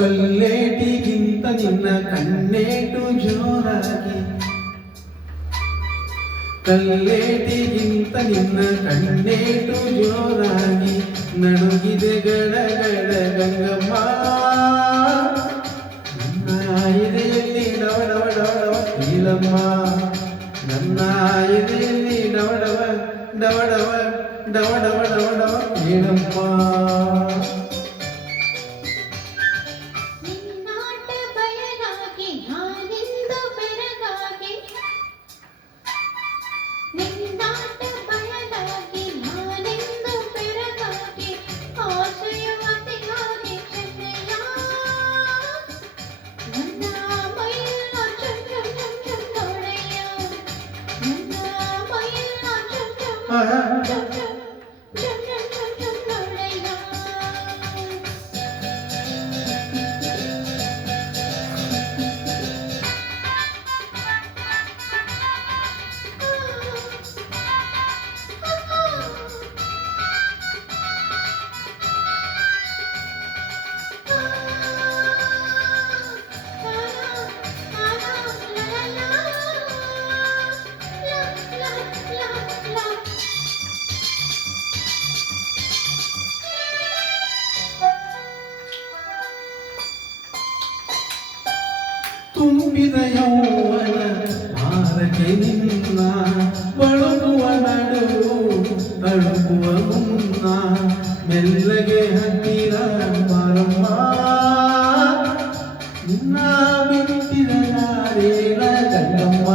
ಕಲ್ಲೇಟಿಗಿಂತ ನಿನ್ನ ಕಣ್ಣೇಟು ಜೋರಾಗಿ, ಕಲ್ಲೇಟಿಗಿಂತ ನಿನ್ನ ಕಣ್ಣೇಟು ಜೋರಾಗಿ ನಡುಗಿದೆ ಗಡಗಡ ಗಂಗಮ್ಮ. ನನ್ನ ಎದೆಯಲ್ಲಿ ಡವ ಡವ ಡವ ಡವ ಕೀಳಮ್ಮ, ನನ್ನ ಎದೆಯಲ್ಲಿ ಡವ ಡವ ಡವ ಡವ ಡವ ಡವ ಡವ ಡವ ಕೀಳಮ್ಮ. ತುಂಬಿದ ಯೌವನ ಆರಕ್ಕೆ ನಿನ್ನ ಬಳಕುವ ನಡುವು ತಳುಕುವ ಮುನ್ನ ಮೆಲ್ಲಗೆ ಹತ್ತಿರ ಬಾರಮ್ಮ. ನಿನ್ನ ಬಿಟ್ಟಿರಲಾರೇನ ಗಂಗಮ್ಮ.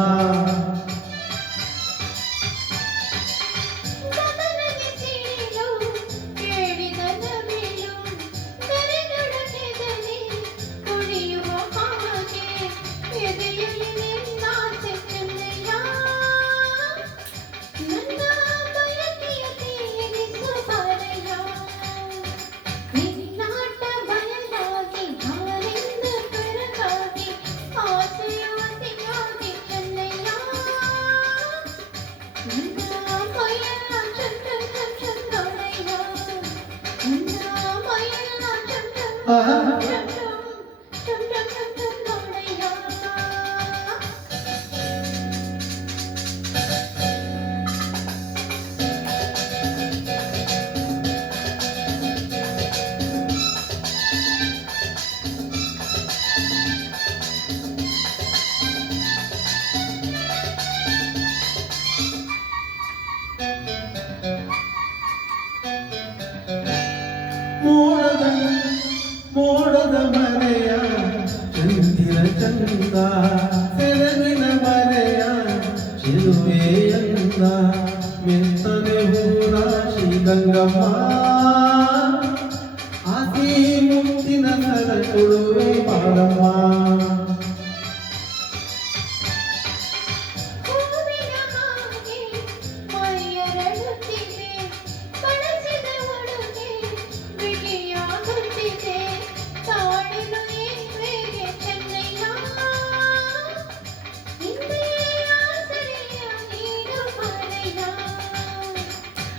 ಮೋಡದ ಮರೆಯ ಚಂದಿರ ಚಂದ ಸೆರಗಿನ ಮರೆಯ ಚಿಲುವೆಯಂದ ಮೆತ್ತನೆ ಹೂರಾಶಿ ಗಂಗಮ್ಮ. ಆಸಿ ಮುತ್ತಿನ ಸರ ಕೊಡುವೆ ಬಾರಮ್ಮ.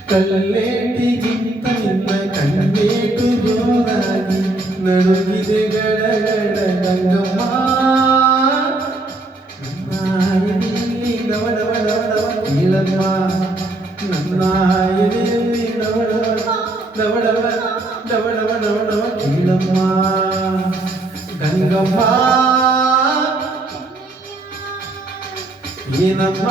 ಕಲ್ಲೇಟಿಗಿಂತ ನಿನ್ನ ಕಣ್ಣೇಟು ಜೋರಾಗಿ ನಡುಗಿದೆ ಗಡಗಡ ಗಂಗಮ್ಮ. ನನ್ನ ಎದೆಯಲ್ಲಿ ಡವ ಡವ ಡವ ಡವ ಕೀಳಮ್ಮ. ನನ್ನ ಎದೆಯಲ್ಲಿ ಡವ ಡವ ಡವ ಡವ ಡವ ಡವ ಡವ ಡವ ಕೀಳಮ್ಮ ಗಂಗಮ್ಮ. ಏನಮ್ಮ